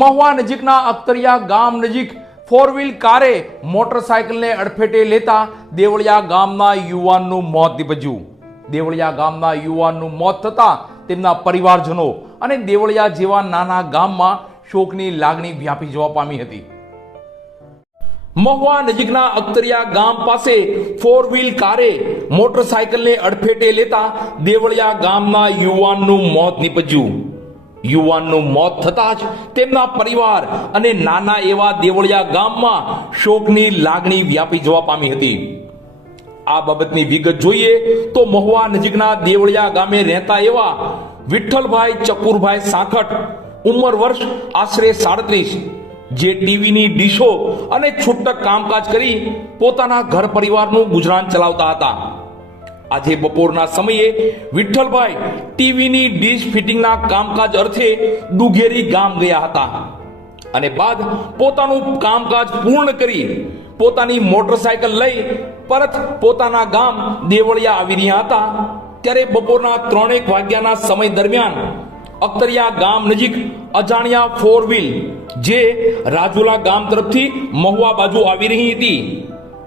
મહુવા નજીકના અખ્તરિયા ગામ નજીક ફોર વ્હીલ કારે મોટરસાયકલને અડફેટે લેતા દેવળિયા ગામના યુવાનનું મોત નીપજ્યું. દેવળિયા ગામના યુવાનનું મોત થતા તેમના પરિવારજનો અને દેવળિયા જેવા નાના ગામમાં શોકની લાગણી વ્યાપી જવા પામી હતી. મહુવા નજીકના અખ્તરિયા ગામ પાસે ફોર વ્હીલ કારે મોટરસાયકલને અડફેટે લેતા દેવળિયા ગામના યુવાનનું મોત નીપજ્યું. યુવાનનું મોત થતાં જ તેમના પરિવાર અને નાના એવા દેવળિયા ગામમાં શોકની લાગણી વ્યાપી જવા પામી હતી. આ બાબતની વિગત જોઈએ તો મહુવા નજીકના દેવળિયા ગામે રહેતા એવા વિઠ્ઠલભાઈ ચકુરભાઈ સાંખટ, ઉંમર વર્ષ આશરે સાડત્રીસ, જે ટીવીની ડીશો અને છૂટક કામકાજ કરી પોતાના ઘર પરિવારનું ગુજરાન ચલાવતા હતા. આજે બપોરના સમયે વિઠ્ઠલભાઈ ટીવીની ડીશ ફિટિંગના કામકાજ અર્થે દુઘેરી ગામ ગયા હતા. અને બાદ પોતાનું કામકાજ પૂર્ણ કરી પોતાની મોટરસાયકલ લઈ પરત પોતાના ગામ દેવળિયા આવી રહ્યા હતા. ત્યારે બપોરના ત્રણેક વાગ્યાના સમય દરમિયાન અખતરિયા ગામ નજીક અજાણ્યા ફોર વ્હીલ જે રાજુલા ગામ તરફથી મહુવા બાજુ આવી રહી હતી.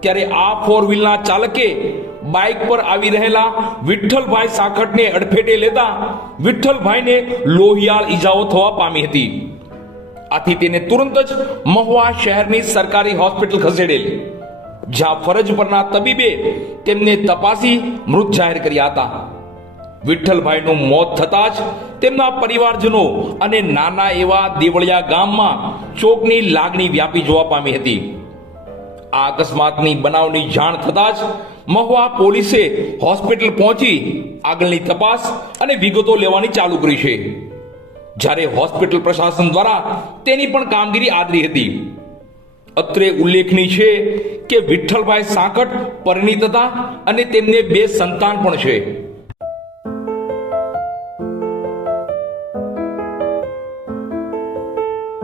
ત્યારે આ ફોર વ્હીલના ચાલકે બાઇક પર આવી રહેલા વિઠ્ઠલભાઈ સાખટને અડફેટે લેતા વિઠ્ઠલભાઈને લોહિયાળ ઈજાઓ થવા પામી હતી. આથી તેને તુરંત જ મહુવા શહેરની સરકારી હોસ્પિટલ ખસેડેલ. જ્યાં ફરજ પરના તબીબે તેમને તપાસી મૃત જાહેર કર્યા હતા. વિઠ્ઠલભાઈનું મોત થતાં જ તેમના પરિવારજનો અને નાના એવા દેવળિયા ગામમાં શોકની લાગણી વ્યાપી જોવા પામી હતી. આ અકસ્માતની બનાવની જાણ થતાં જ મહુવા પોલીસે હોસ્પિટલ પહોંચી આગળની તપાસ અને વિગતો લેવાની ચાલુ કરી છે. જ્યારે હોસ્પિટલ પ્રશાસન દ્વારા તેની પણ કામગીરી આદરી હતી. અત્રે ઉલ્લેખનીય છે કે વિઠ્ઠલભાઈ સાંકટ પરિણીત હતા અને તેમને બે સંતાન પણ છે.